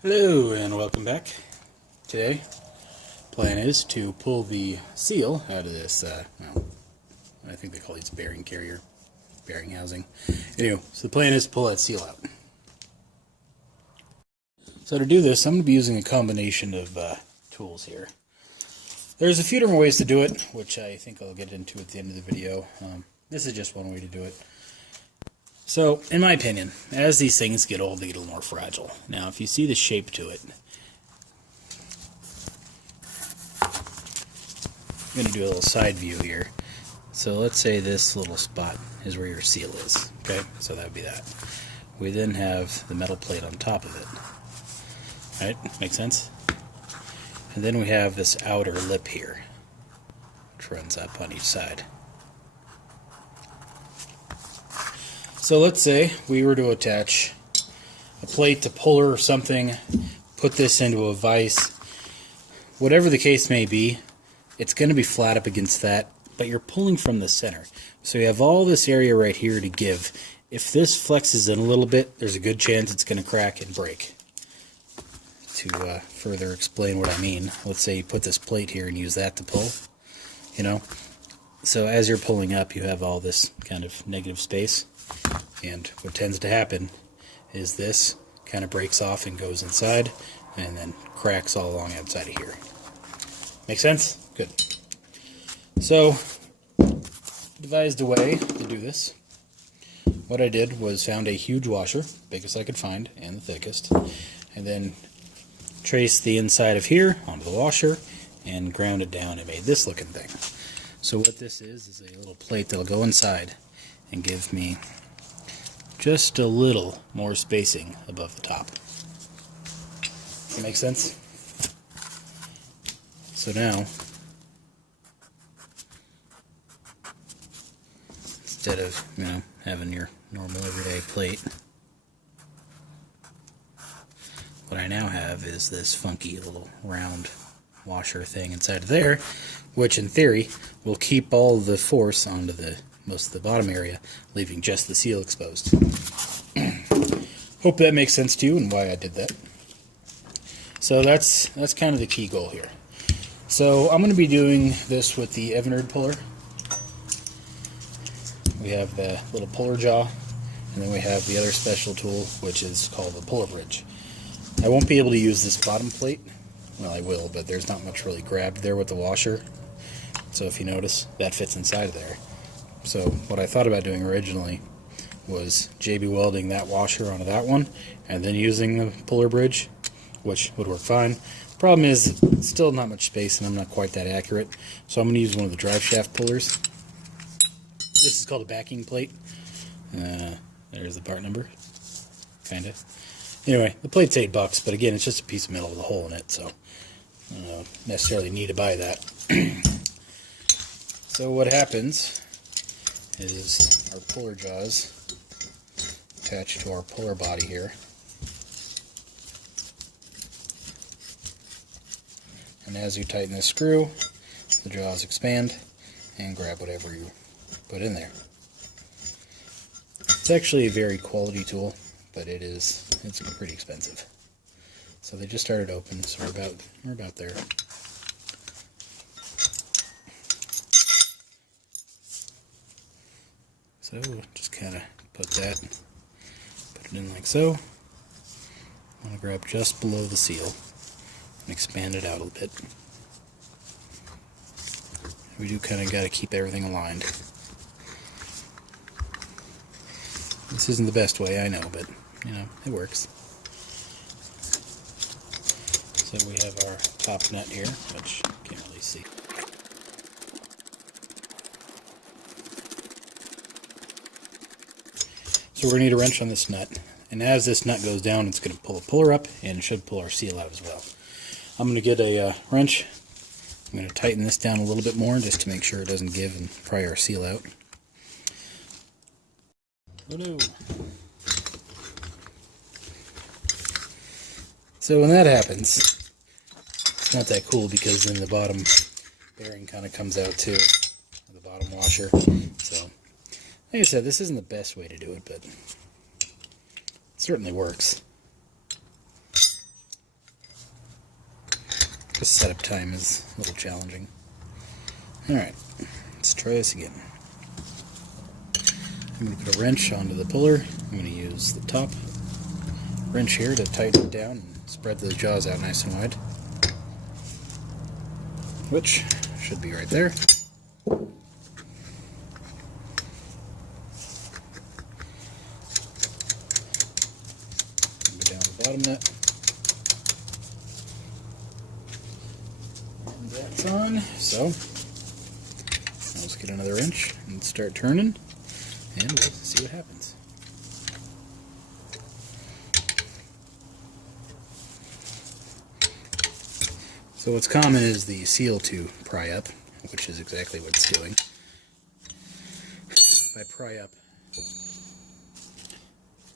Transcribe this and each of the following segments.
Hello and welcome back. Today, plan is to pull the seal out of this, well, I think they call these bearing carrier, bearing housing. Anyway, so the plan is to pull that seal out. So to do this, I'm going to be using a combination of tools here. There's a few different ways to do it, which I think I'll get into at the end of the video. This is just one way to do it. So, in my opinion, as these things get old, they get a little more fragile. Now, if you see the shape to it, I'm going to do a little side view here. So let's say this little spot is where your seal is. Okay, so that would be that. We then have the metal plate on top of it. Right, make sense? And then we have this outer lip here, which runs up on each side. So let's say we were to attach a plate to puller or something, put this into a vise, whatever the case may be, it's going to be flat up against that, but you're pulling from the center. So you have all this area right here to give. If this flexes in a little bit, there's a good chance it's going to crack and break. To further explain what I mean, let's say you put this plate here and use that to pull, you know. So as you're pulling up, you have all this kind of negative space. And what tends to happen is this kind of breaks off and goes inside and then cracks all along outside of here. Make sense? Good. So, devised a way to do this. What I did was found a huge washer, biggest I could find and the thickest, and then traced the inside of here onto the washer and ground it down and made this looking thing. So what this is a little plate that'll go inside and give me just a little more spacing above the top. That make sense? So now, instead of, having your normal everyday plate, what I now have is this funky little round washer thing inside of there, which in theory will keep all the force onto most of the bottom area, leaving just the seal exposed. Hope that makes sense to you and why I did that. So that's kind of the key goal here. So I'm going to be doing this with the Evinerd puller. We have the little puller jaw, and then we have the other special tool, which is called the puller bridge. I won't be able to use this bottom plate. Well, I will, but there's not much really grabbed there with the washer. So if you notice, that fits inside of there. So what I thought about doing originally was JB welding that washer onto that one and then using the puller bridge, which would work fine. Problem is, still not much space and I'm not quite that accurate. So I'm going to use one of the drive shaft pullers. This is called a backing plate. There's the part number. Kinda. Anyway, the plate's $8, but again, it's just a piece of metal with a hole in it, so I don't necessarily need to buy that. So what happens is our puller jaws attached to our puller body here. And as you tighten the screw, the jaws expand and grab whatever you put in there. It's actually a very quality tool, but it's pretty expensive. So they just started open, so we're about there. So just kind of put it in like so. I'm going to grab just below the seal and expand it out a little bit. We do kind of got to keep everything aligned. This isn't the best way, I know, but it works. So we have our top nut here, which you can't really see. So we're going to need a wrench on this nut, and as this nut goes down, it's going to pull the puller up and should pull our seal out as well. I'm going to get a wrench. I'm going to tighten this down a little bit more just to make sure it doesn't give and pry our seal out. Oh no. So when that happens, it's not that cool because then the bottom bearing kind of comes out too, the bottom washer. So like I said, this isn't the best way to do it, but it certainly works. The setup time is a little challenging. Alright, let's try this again. I'm going to put a wrench onto the puller. I'm going to use the top wrench here to tighten it down and spread those jaws out nice and wide. Which should be right there. Go down the bottom nut. And that's on. So, let's get another wrench and start turning, and we'll see what happens. So what's common is the seal to pry up, which is exactly what it's doing. If I pry up,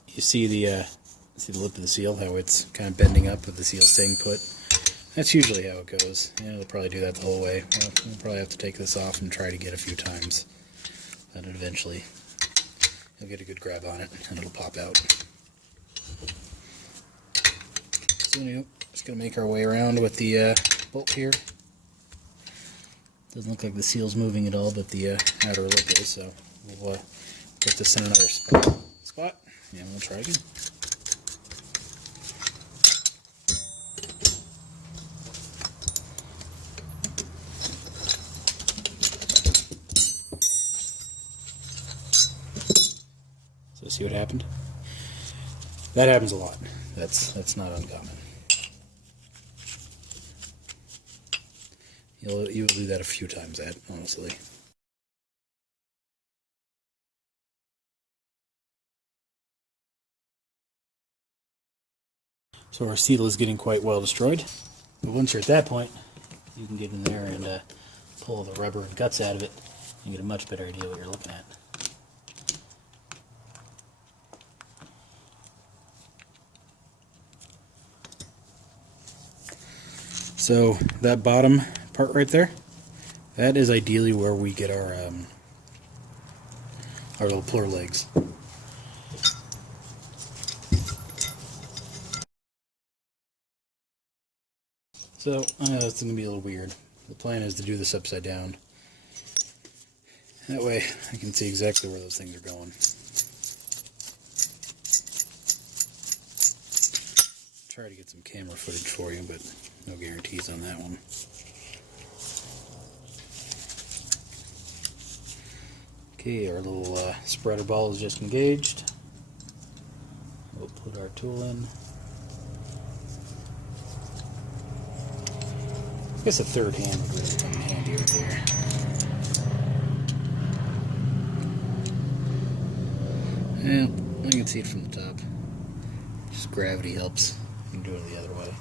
you see the lip of the seal, how it's kind of bending up with the seal staying put. That's usually how it goes. And it'll probably do that the whole way. We'll probably have to take this off and try to get a few times. But eventually, you'll get a good grab on it, and it'll pop out. So anyway, just going to make our way around with the bolt here. Doesn't look like the seal's moving at all, but the outer lip is, so we'll put this in another spot, and we'll try again. So see what happened? That happens a lot. That's not uncommon. You will do that a few times, honestly. So our seal is getting quite well destroyed. But once you're at that point, you can get in there and pull the rubber and guts out of it and get a much better idea what you're looking at. So that bottom part right there, that is ideally where we get our little puller legs. So I know it's going to be a little weird. The plan is to do this upside down. That way I can see exactly where those things are going. Try to get some camera footage for you, but no guarantees on that one. Okay, our little spreader ball is just engaged. We'll put our tool in. I guess a third hand would really come in handy right there. And I can see it from the top. Just gravity helps. You can do it the other way.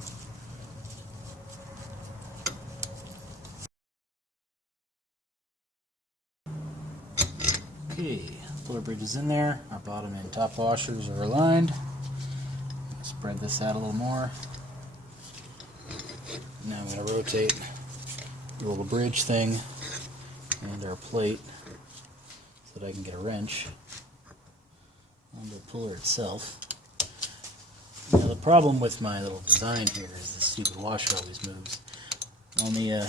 Okay, puller bridge is in there. Our bottom and top washers are aligned. Spread this out a little more. Now I'm going to rotate the little bridge thing and our plate so that I can get a wrench on the puller itself. Now the problem with my little design here is the stupid washer always moves. Only, I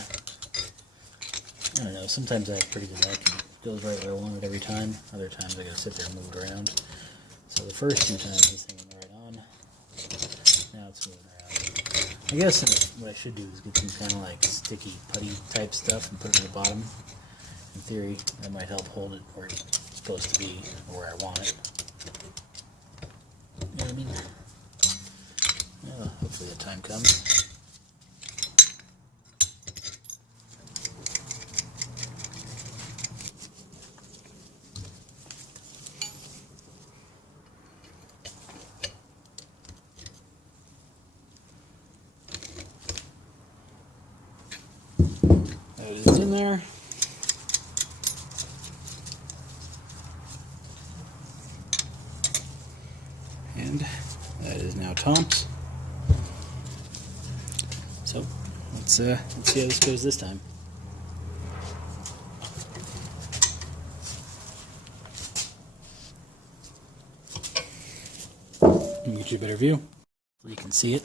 don't know, sometimes I have pretty good luck and it goes right where I want it every time. Other times I gotta sit there and move it around. So the first two times this thing went right on. Now it's moving around. I guess what I should do is get some kind of like sticky putty type stuff and put it at the bottom. In theory, that might help hold it where it's supposed to be or where I want it. You know what I mean? Well, hopefully that time comes. That is in there. And that is now Tom's. So let's see how this goes this time. Let me get you a better view so you can see it.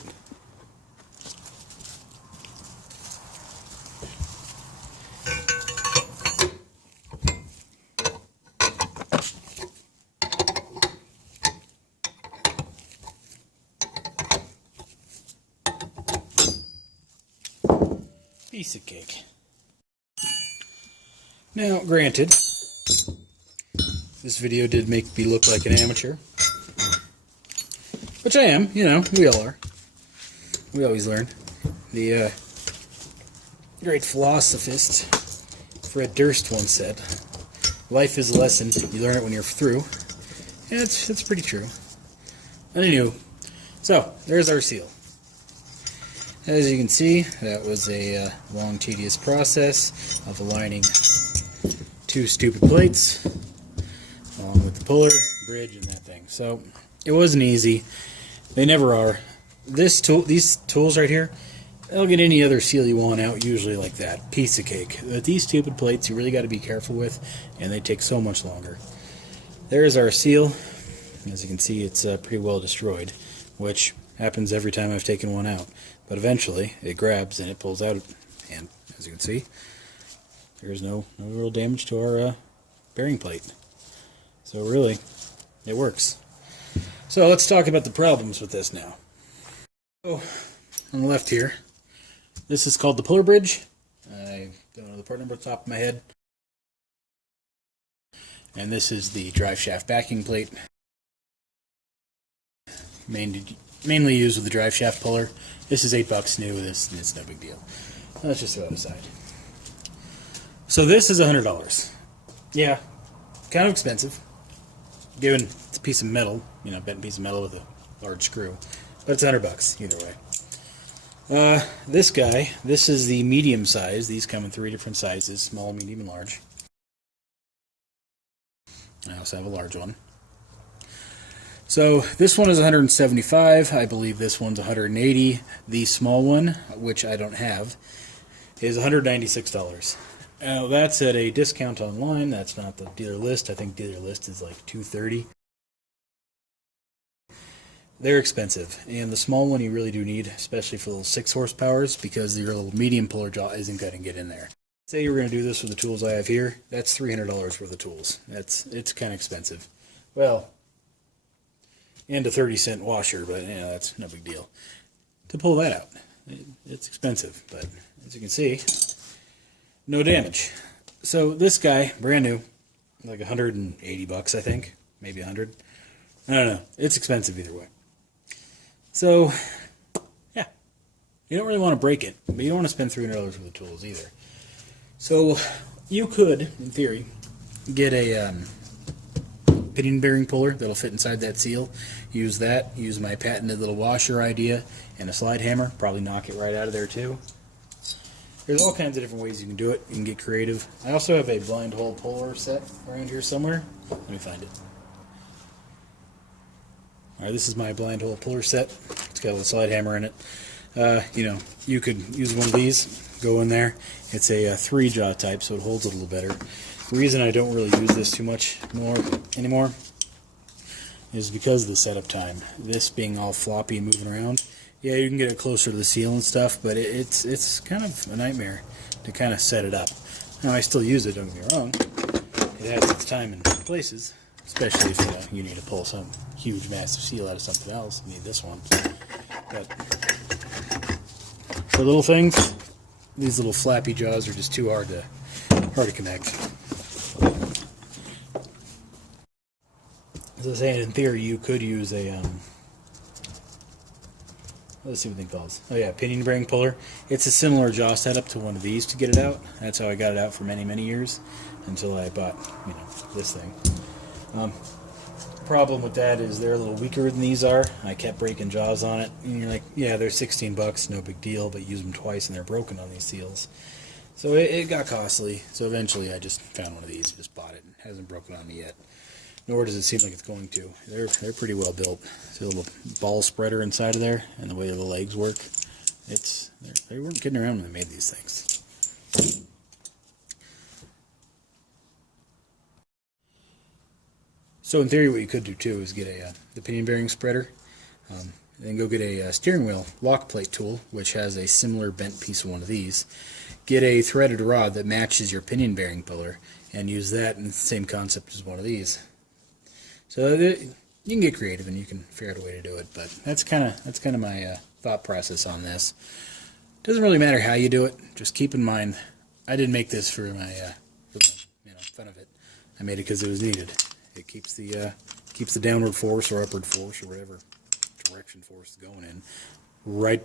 Piece of cake. Now, granted, this video did make me look like an amateur. Which I am, you know, we all are. We always learn. The great philosophist Fred Durst once said, "Life is a lesson, you learn it when you're through." And it's pretty true. Anywho, so, there's our seal. As you can see, that was a long, tedious process of aligning two stupid plates, along with the puller, bridge, and that thing. So, it wasn't easy. They never are. These tools right here, they'll get any other seal you want out, usually like that. Piece of cake. But these stupid plates, you really got to be careful with, and they take so much longer. There's our seal. As you can see, it's pretty well destroyed, which happens every time I've taken one out. But eventually, it grabs and it pulls out, and as you can see, there's no real damage to our bearing plate. So really, it works. So let's talk about the problems with this now. So, on the left here, this is called the puller bridge. I don't know the part number off the top of my head. And this is the drive shaft backing plate. Mainly used with the drive shaft puller. This is $8 new. It's no big deal. Let's just throw it aside. So this is $100. Yeah, kind of expensive, given it's a piece of metal, you know, bent piece of metal with a large screw. But it's $100 either way. This guy, this is the medium size. These come in 3 different sizes: small, medium, and large. I also have a large one. So this one is $175. I believe this one's $180. The small one, which I don't have, is $196. Now that's at a discount online. That's not the dealer list. I think dealer list is like $230. They're expensive, and the small one you really do need, especially for little 6 horsepowers, because your little medium puller jaw isn't going to get in there. Say you were going to do this with the tools I have here. That's $300 worth of tools. It's kind of expensive. Well, and a 30-cent washer, but you know, that's no big deal. To pull that out, it's expensive, but as you can see, no damage. So this guy, brand new, like $180, I think, maybe 100. I don't know. It's expensive either way. So, yeah, you don't really want to break it, but you don't want to spend $300 worth of tools either. So you could, in theory, get a pinion bearing puller that'll fit inside that seal. Use that. Use my patented little washer idea and a slide hammer. Probably knock it right out of there too. There's all kinds of different ways you can do it. You can get creative. I also have a blind hole puller set around here somewhere. Let me find it. Alright, this is my blind hole puller set. It's got a little slide hammer in it. You know, you could use one of these. Go in there. It's a 3-jaw type, so it holds it a little better. The reason I don't really use this too much anymore is because of the setup time. This being all floppy and moving around, yeah, you can get it closer to the seal and stuff, but it's kind of a nightmare to kind of set it up. Now, I still use it, don't get me wrong. It has its time and places, especially if you need to pull some huge, massive seal out of something else. You need this one. But for little things, these little flappy jaws are just too hard to connect. As I was saying, in theory, you could use a let's see what the thing calls. Oh yeah, pinion bearing puller. It's a similar jaw setup to one of these to get it out. That's how I got it out for many, many years until I bought, you know, this thing. Problem with that is they're a little weaker than these are. I kept breaking jaws on it, and you're like, yeah, they're $16, no big deal, but use them twice and they're broken on these seals. So it got costly. So eventually I just found one of these, just bought it. It hasn't broken on me yet. Nor does it seem like it's going to. They're pretty well built. See a little ball spreader inside of there, and the way the legs work. They weren't kidding around when they made these things. So in theory, what you could do too is get the pinion bearing spreader, then go get a steering wheel lock plate tool, which has a similar bent piece of one of these. Get a threaded rod that matches your pinion bearing puller, and use that in the same concept as one of these. So you can get creative and you can figure out a way to do it, but that's kind of my thought process on this. Doesn't really matter how you do it. Just keep in mind, I didn't make this for my, fun of it. I made it because it was needed. It keeps the downward force or upward force or whatever direction force is going in right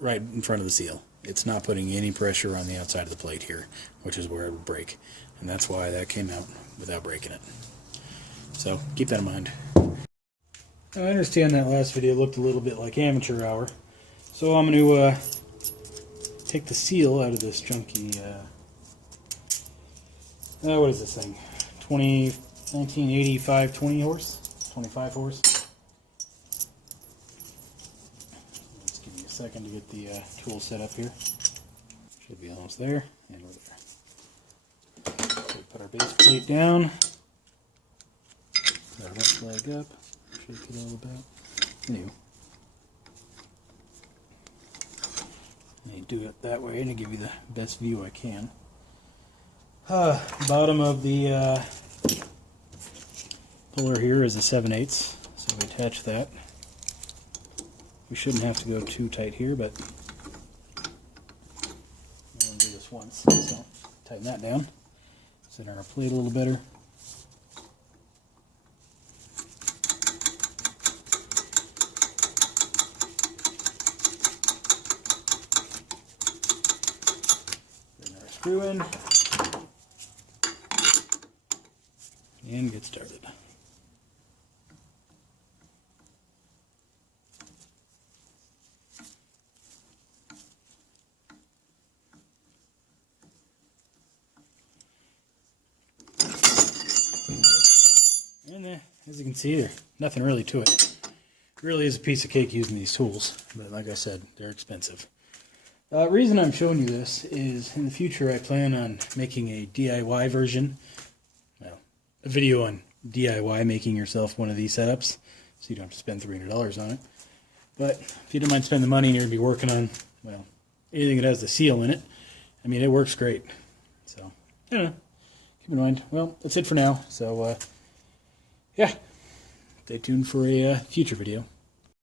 in front of the seal. It's not putting any pressure on the outside of the plate here, which is where it would break. And that's why that came out without breaking it. So keep that in mind. Now, I understand that last video looked a little bit like amateur hour. So I'm going to take the seal out of this junky, what is this thing? 1985 20 horse? 25 horse? Let's give me a second to get the tool set up here. Should be almost there, and we're there. So put our base plate down, put our left leg up, shake it all about. Anyway. Do it that way to give you the best view I can. Bottom of the puller here is a 7/8, so we attach that. We shouldn't have to go too tight here, but I'm going to do this once, so tighten that down. Set our plate a little better. Screw in and get started. And as you can see, there's nothing really to it. It really is a piece of cake using these tools, but like I said, they're expensive. The reason I'm showing you this is in the future I plan on making a DIY version, well, a video on DIY making yourself one of these setups, so you don't have to spend $300 on it. But if you don't mind spending the money and you're going to be working on, well, anything that has the seal in it, I mean, it works great. So, I don't know, keep in mind. Well, that's it for now, so, yeah, stay tuned for a future video.